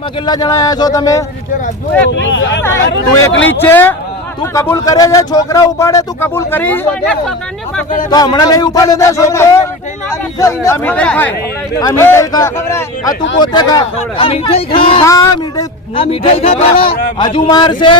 ગાડીમાં કેટલા જણા આયા છો તમે? તું એકલી જ છે? તું કબૂલ કરે છે? છોકરા ઉપાડે તું કબૂલ કરી? તો હમણાં નહીં ઉપાડે દે છોકરો? આ મીઠાઈ ખાય, આ મીઠાઈ ખા, આ તું પોતે ખા, આ મીઠાઈ ખા, મીઠાઈ ખા, હજુ મારશે,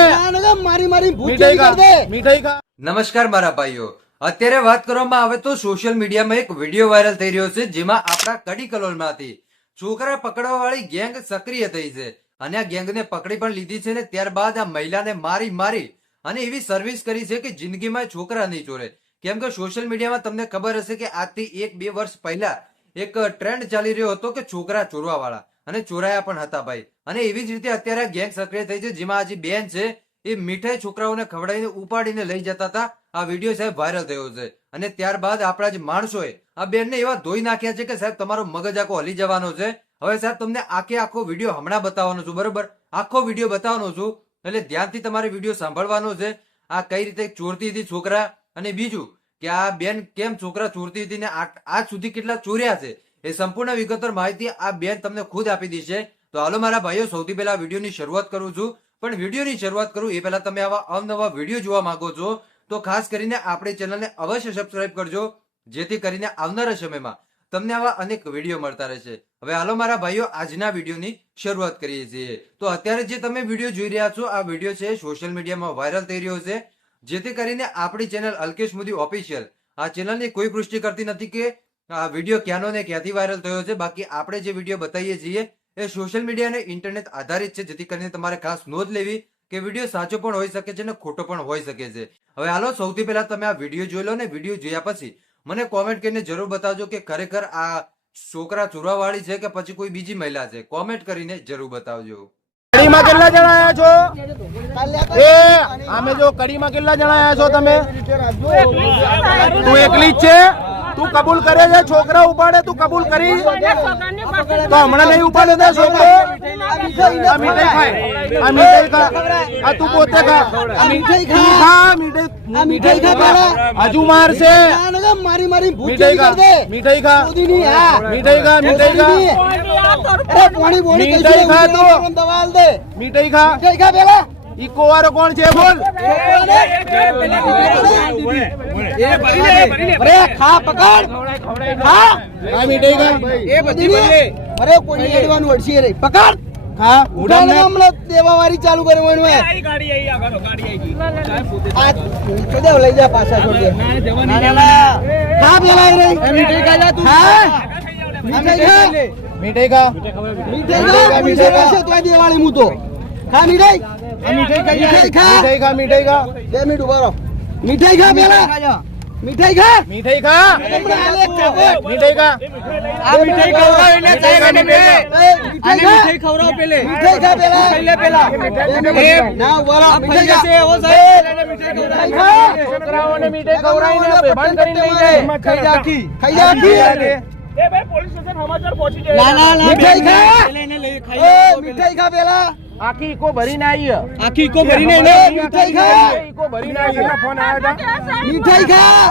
મીઠાઈ ખા, મીઠાઈ ખા. નમસ્કાર મારા ભાઈઓ, અત્યારે વાત કરવામાં આવે તો સોશિયલ મીડિયામાં એક વિડીયો વાયરલ થઈ રહ્યો છે જેમાં આપણા કડી કલોલમાંથી છોકરા પકડવા વાળી ગેંગ સક્રિય થઈ છે અને આ ગેંગને પકડી પણ લીધી છે ને ત્યારબાદ આ મહિલાને મારી અને એવી સર્વિસ કરી છે કે જિંદગીમાં છોકરા નહીં ચોરે. કેમ કે સોશિયલ મીડિયામાં તમને ખબર હશે કે આજથી 1-2 વર્ષ પહેલા એક ટ્રેન્ડ ચાલી રહ્યો હતો કે છોકરા ચોરવા વાળા અને ચોરાયા પણ હતા ભાઈ. અને એવી જ રીતે અત્યારે આ ગેંગ સક્રિય થઈ છે જેમાં આજે બેન છે એ મીઠાઈ છોકરાઓને ખવડાવીને ઉપાડીને લઈ જતા હતા. આ વિડીયો સાહેબ વાયરલ થયો છે અને ત્યારબાદ આપણા જ માણસોએ આ બેનને એવા ધોઈ નાખ્યા છે કે સાહેબ તમારો મગજ આખો હલી જવાનો છે. હવે સાહેબ તમને આખો વિડીયો હમણાં બતાવવાનો છું, બરોબર? આખો વિડીયો બતાવવાનો છું એટલે ધ્યાનથી તમારે વિડીયો સાંભળવાનો છે. આ કઈ રીતે ચોરતી હતી છોકરા અને બીજું કે આ બેન કેમ છોકરા ચોરતી હતી ને આજ સુધી કેટલા ચોર્યા છે એ સંપૂર્ણ વિગતવાર માહિતી આ બેન તમને ખુદ આપી દેશે. તો હાલો મારા ભાઈઓ, સૌથી પહેલા વિડીયોની શરૂઆત કરું છું. પણ વિડીયોની શરૂઆત કરું એ પહેલા તમે આવા અવનવા વિડીયો જોવા માંગો છો તો ખાસ કરીને આપણી ચેનલને અવશ્ય સબસ્ક્રાઇબ કરજો જેથી કરીને આવનારા સમયમાં તમને આવા અનેક વિડીયો મળતા રહેશે. હવે હાલો મારા ભાઈઓ, આજના વિડીયોની શરૂઆત કરીએ છીએ. તો અત્યારે જે તમે વિડીયો જોઈ રહ્યા છો આ વિડીયો છે સોશિયલ મીડિયામાં વાયરલ થઈ રહ્યો છે જેથી કરીને આપણી ચેનલ અલ્કેશ મોદી ઓફિશિયલ આ ચેનલની કોઈ પુષ્ટિ કરતી નથી કે આ વિડીયો ક્યાંનો ને ક્યાંથી વાયરલ થયો છે. બાકી આપણે જે વિડીયો બતાવીએ છીએ એ સોશિયલ મીડિયા અને ઇન્ટરનેટ આધારિત છે જેથી કરીને તમારે ખાસ નોંધ લેવી કે વિડીયો સાચો પણ હોઈ શકે છે અને ખોટો પણ હોઈ શકે છે. હવે હાલો, સૌથી પહેલા તમે આ વિડીયો જોઈ લો ને વિડીયો જોયા પછી મને કોમેન્ટ કરીને જરૂર બતાવજો કે ખરેખર આ છોકરા ચોરવા વાળી છે કે પછી કોઈ બીજી મહિલા છે. કોમેન્ટ કરીને જરૂર બતાવજો. કડીમાં કેટલા જણા આયા છો? એ આમે જો કડીમાં કેટલા જણા આયા છો તમે? તું એકલી જ છે? તું કબૂલ કરે છે? છોકરા ઉપાડે તું કબૂલ કરી? તો હમણાં નહીં ઉપાડે દે છોકરો? આ મીઠાઈ ખાય, આ મીઠાઈ ખા, આ તું પોતે ખા, આ મીઠાઈ ખા, મીઠાઈ ખા, હજુ મારશે, મીઠાઈ ખા, મીઠાઈ ખા, મીઠાઈ ખા, મીઠાઈ ખા, મીઠાઈ ખા, તો મીઠાઈ ખા. ઈકો વાળો કોણ છે બોલ? ખા પકડ, ખા, આ મીઠાઈ ખા. અરે કોઈ એડવાનું અડસી રે પકડ, ખા. ઉડાને હમણાં દેવા વાળી ચાલુ કરવાનું હે. ગાડી આઈ આગળ, ગાડી આઈ ગઈ. આ કદે લઈ જા પાછા છોડ દે. ખા પેલા રે મીઠાઈ ખા જા તું. ખા મીઠાઈ ખા, મીઠાઈ ખા, મીઠાઈ ખા તો દેવાળી મુ તો ખા મીઠાઈ. મીઠાઈ ખા, મીઠાઈ ખા, મીઠાઈ ખા. 2 મિનિટ ઉભા રહો. મીઠાઈ ખા પેલા, મીઠાઈ ખા, મીઠાઈ ખા, મીઠાઈ ખા. આ મીઠાઈ ખવડાવ એને ચાય ને મે આને મીઠાઈ ખવડાવ પેલે. મીઠાઈ ખા પેલા, પેલા ના વાળા મીઠાઈ છે ઓ સાહેબ એને મીઠાઈ ખવડાવ. છોકરાઓને મીઠાઈ ખવડાવીને બેભાન કરીને લઈ જાય. ખાઈ જા આખી, ખાઈ જા આખી. એ ભાઈ પોલીસ સ્ટેશન સમાચાર પહોંચી જાય. ના મીઠાઈ ખા, એને લઈ ખાઈ. એ મીઠાઈ ખા પેલા. આખી ઈકો ભરીને આવી, આખી ઈકો ભરીને મીઠાઈ ખા, ઈકો ભરીને આવી. ફોન આવ્યા હતા મીઠાઈ ખા.